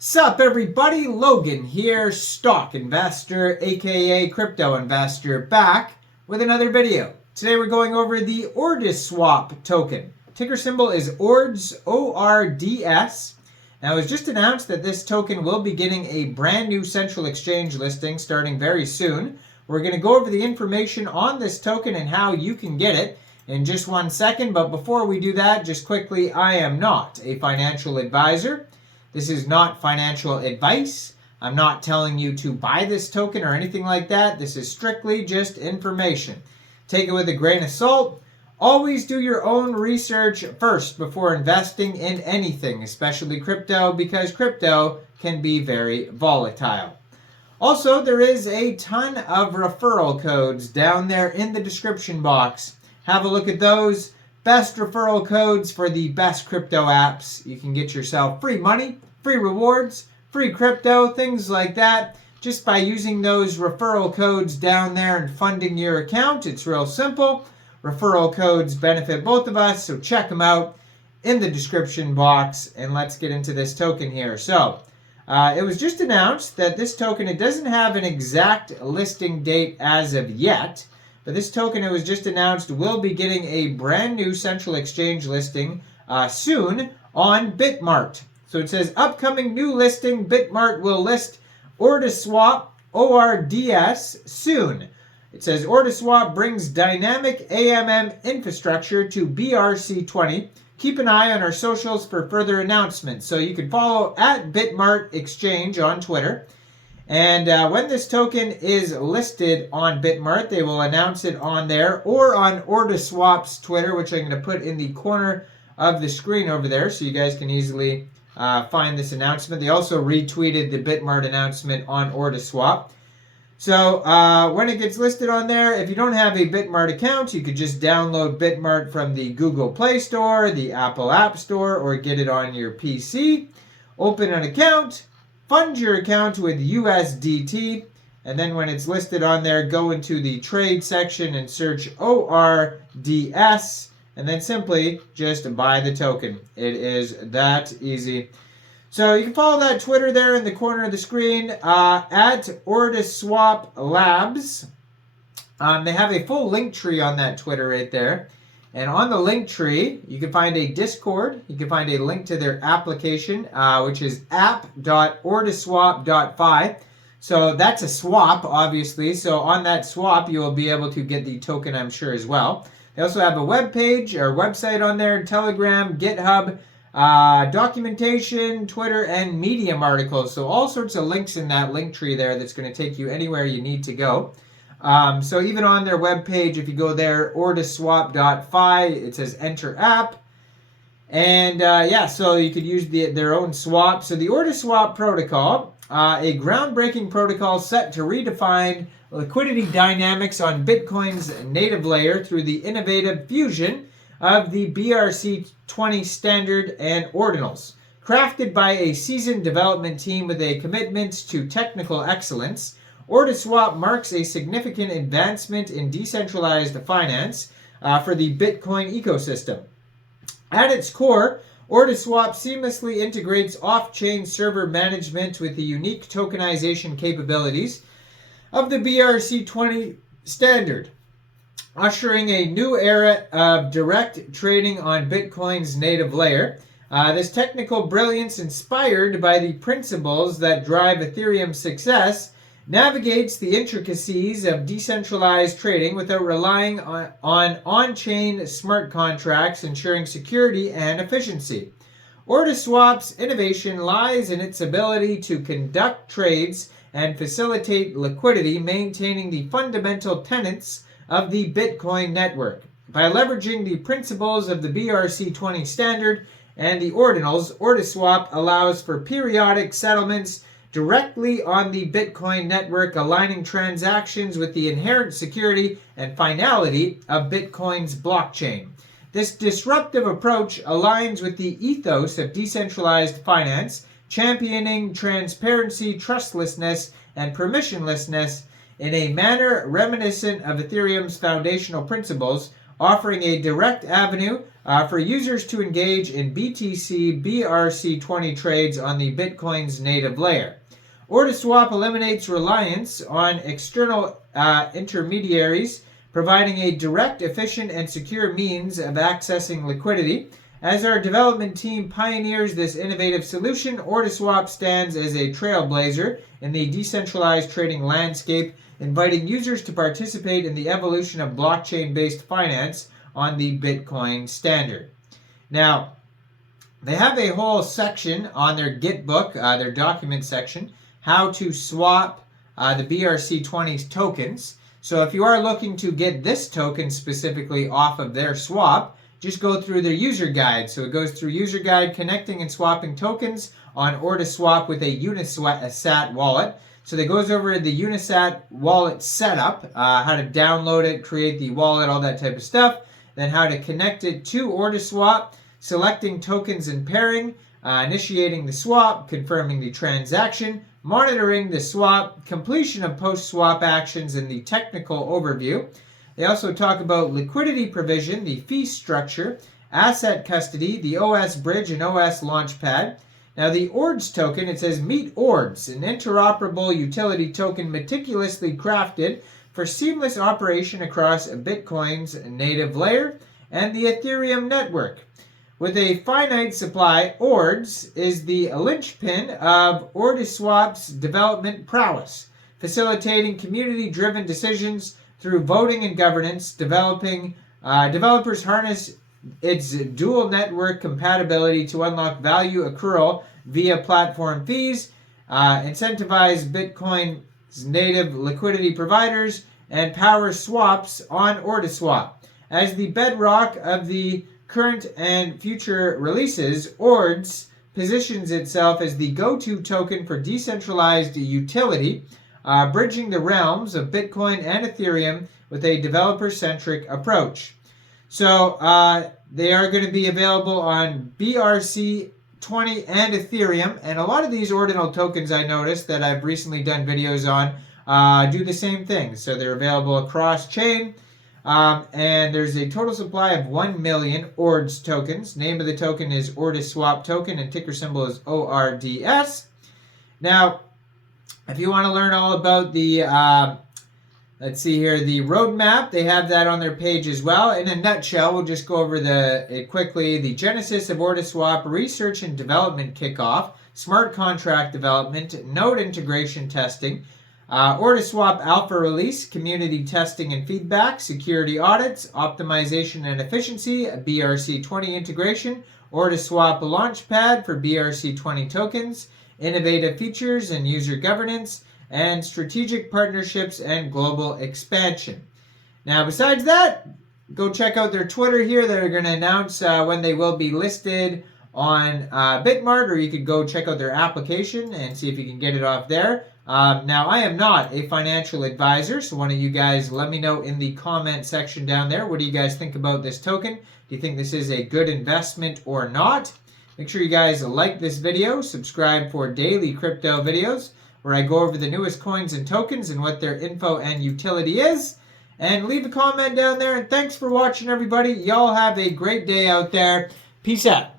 Sup everybody, Logan here, stock investor aka crypto investor, back with another video. Today we're going over the Ordiswap token. Ticker symbol is Ords, O-R-D-S. Now it was just announced that this token will be getting a brand new central exchange listing starting very soon. We're going to go over the information on this token and how you can get it in just 1 second, but before we do that, just quickly, I am not a financial advisor. This is not financial advice. I'm not telling you to buy this token or anything like that. This is strictly just information. Take it with a grain of salt. Always do your own research first before investing in anything, especially crypto, because crypto can be very volatile. Also, there is a ton of referral codes down there in the description box. Have a look at those. Best referral codes for the best crypto apps. You can get yourself free money, free rewards, free crypto, things like that, just by using those referral codes down there and funding your account. It's real simple. Referral codes benefit both of us, so check them out in the description box. And let's get into this token here. So it was just announced that this token, it doesn't have an exact listing date as of yet. But this token, it was just announced, will be getting a brand new central exchange listing soon on Bitmart. So it says, upcoming new listing, Bitmart will list Ordiswap, O-R-D-S, soon. It says, Ordiswap brings dynamic AMM infrastructure to BRC20. Keep an eye on our socials for further announcements. So you can follow at Bitmart Exchange on Twitter. And when this token is listed on Bitmart, they will announce it on there or on Ordiswap's Twitter, which I'm going to put in the corner of the screen over there so you guys can easily find this announcement. They also retweeted the Bitmart announcement on Ordiswap. So when it gets listed on there, if you don't have a Bitmart account, you could just download Bitmart from the Google Play Store, the Apple App Store, or get it on your PC. Open an account. Fund your account with USDT, and then when it's listed on there, go into the trade section and search ORDS, and then simply just buy the token. It is that easy. So you can follow that Twitter there in the corner of the screen, at Ordiswap Labs. They have a full link tree on that Twitter right there. And on the link tree, you can find a Discord. You can find a link to their application, which is app.ordiswap.fi. So that's a swap, obviously. So on that swap, you will be able to get the token, I'm sure, as well. They also have a web page or website on there, Telegram, GitHub, documentation, Twitter, and Medium articles. So all sorts of links in that link tree there that's going to take you anywhere you need to go. So even on their webpage, if you go there, ordiswap.fi, it says enter app. And yeah, so you could use their own swap. So the Ordiswap protocol, a groundbreaking protocol set to redefine liquidity dynamics on Bitcoin's native layer through the innovative fusion of the BRC20 standard and ordinals. Crafted by a seasoned development team with a commitment to technical excellence, Ordiswap marks a significant advancement in decentralized finance for the Bitcoin ecosystem. At its core, Ordiswap seamlessly integrates off-chain server management with the unique tokenization capabilities of the BRC20 standard, ushering a new era of direct trading on Bitcoin's native layer. This technical brilliance, inspired by the principles that drive Ethereum's success, navigates the intricacies of decentralized trading without relying on-chain smart contracts, ensuring security and efficiency. Ordiswap's innovation lies in its ability to conduct trades and facilitate liquidity, maintaining the fundamental tenets of the Bitcoin network. By leveraging the principles of the BRC20 standard and the ordinals, Ordiswap allows for periodic settlements directly on the Bitcoin network, aligning transactions with the inherent security and finality of Bitcoin's blockchain. This disruptive approach aligns with the ethos of decentralized finance, championing transparency, trustlessness, and permissionlessness in a manner reminiscent of Ethereum's foundational principles, offering a direct avenue for users to engage in BTC BRC20 trades on the Bitcoin's native layer. Ordiswap eliminates reliance on external intermediaries, providing a direct, efficient, and secure means of accessing liquidity. As our development team pioneers this innovative solution, Ordiswap stands as a trailblazer in the decentralized trading landscape, inviting users to participate in the evolution of blockchain-based finance on the Bitcoin standard. Now, they have a whole section on their Git book, their document section, how to swap the BRC20 tokens. So if you are looking to get this token specifically off of their swap, just go through their user guide. So it goes through user guide, connecting and swapping tokens on Ordiswap with a Unisat wallet. So it goes over the Unisat wallet setup, how to download it, create the wallet, all that type of stuff. Then how to connect it to Ordiswap, selecting tokens and pairing, initiating the swap, confirming the transaction, monitoring the swap, completion of post-swap actions, and the technical overview. They also talk about liquidity provision, the fee structure, asset custody, the OS bridge, and OS launchpad. Now the Ords token, it says meet Ords, an interoperable utility token meticulously crafted for seamless operation across Bitcoin's native layer and the Ethereum network. With a finite supply, Ords is the linchpin of Ordiswap's development prowess, facilitating community-driven decisions through voting and governance. Developers harness its dual network compatibility to unlock value accrual via platform fees, incentivize Bitcoin's native liquidity providers, and power swaps on Ordiswap. As the bedrock of the current and future releases, Ords positions itself as the go-to token for decentralized utility, bridging the realms of Bitcoin and Ethereum with a developer-centric approach. So they are going to be available on BRC20 and Ethereum, and a lot of these ordinal tokens I noticed that I've recently done videos on do the same thing. So they're available across chain. And there's a total supply of 1 million Ords tokens. Name of the token is Ordiswap token, and ticker symbol is ORDS. Now, if you want to learn all about the, let's see here, the roadmap, they have that on their page as well. In a nutshell, we'll just go over it quickly. The genesis of Ordiswap, research and development kickoff, smart contract development, node integration testing, Ordiswap alpha release, community testing and feedback, security audits, optimization and efficiency, BRC20 integration, Ordiswap launchpad for BRC20 tokens, innovative features and user governance, and strategic partnerships and global expansion. Now, besides that, go check out their Twitter here. They're going to announce when they will be listed on Bitmart, or you could go check out their application and see if you can get it off there. Now, I am not a financial advisor, so one of you guys let me know in the comment section down there. What do you guys think about this token? Do you think this is a good investment or not? Make sure you guys like this video, subscribe for daily crypto videos, where I go over the newest coins and tokens and what their info and utility is. And leave a comment down there, and thanks for watching, everybody. Y'all have a great day out there. Peace out.